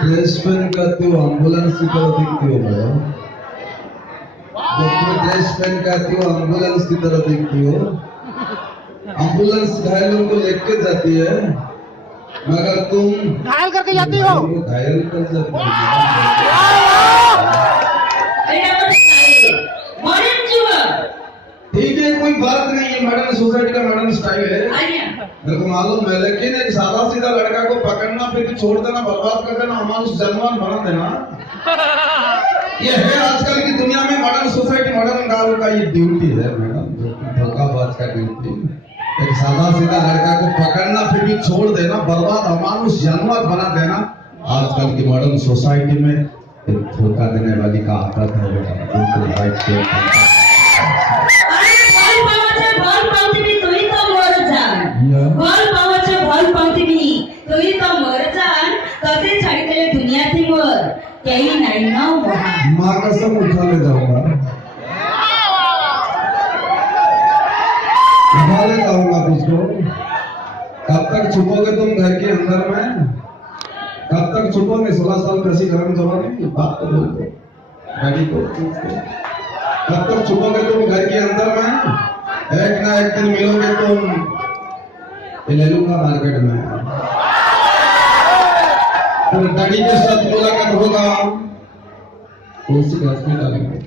Dress पहन करते हो एम्बुलेंस की तरह दिखती हो भाई। जब तुम ड्रेस पहन करती हो एम्बुलेंस की तरह दिखती हो। एम्बुलेंस घायलों को लेकर जाती है मगर तुम घायल करके जाती हो। घायल कर जाती हो। ठीक है, कोई बात नहीं है, मॉडर्न सोसाइटी का मॉडर्न स्टाइल है, मेरे को मालूम है। लेकिन एक सादा सीधा लड़का को पकड़ना फिर छोड़ देना, बर्बाद कर देना, अमानुष जानवर बना देना, ये है आजकल की दुनिया में मॉडर्न सोसाइटी, मॉडर्न गाँव का ये ड्यूटी है मैडम, धोखाबाज का ड्यूटी। एक सादा सीधा लड़का को पकड़ना फिर भी छोड़ देना, बर्बाद अमानुष जानवर बना देना, आजकल की मॉडर्न सोसाइटी में धोखा देने वाली का आदत है। माँ कसम उठा ले जाऊंगा, उठा ले जाऊंगा तुझको। कब तक छुपोगे तुम घर के अंदर में? कब तक छुपोगे? 16 साल कैसी गर्म जवानी, बात तो बोल दो गाड़ी को। कब तक छुपोगे तुम घर के अंदर में? एक ना एक दिन मिलोगे तुम, ले लूंगा मार्केट में, फिर गाड़ी के साथ मुलाकात होगा, उसी हॉस्पिटल में।